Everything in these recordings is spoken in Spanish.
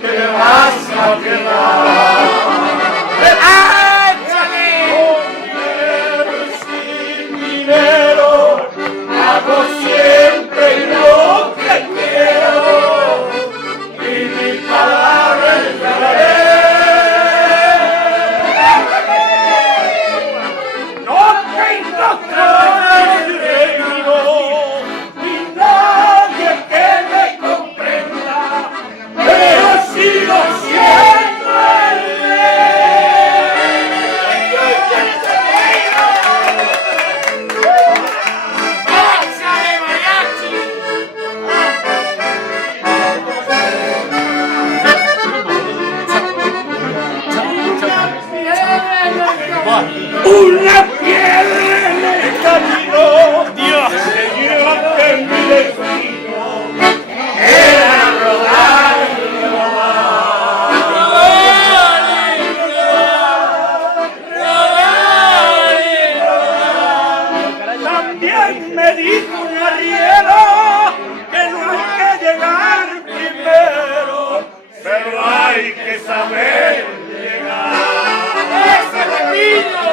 te vas a quedar. Sin dinero hago siempre lo que quiero y mi palabra es daré. No tengo reino ni nadie que me comprenda, pero sigo siendo el una piedra en el camino, Dios se lleva que mi destino era rodar y rodar. También me dijo un arriero que no hay que llegar primero, pero hay que saber llegar. ¡Ese repito!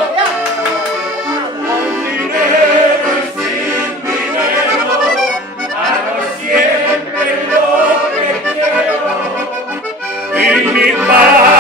Con dinero y sin dinero hago siempre lo que quiero y mi paz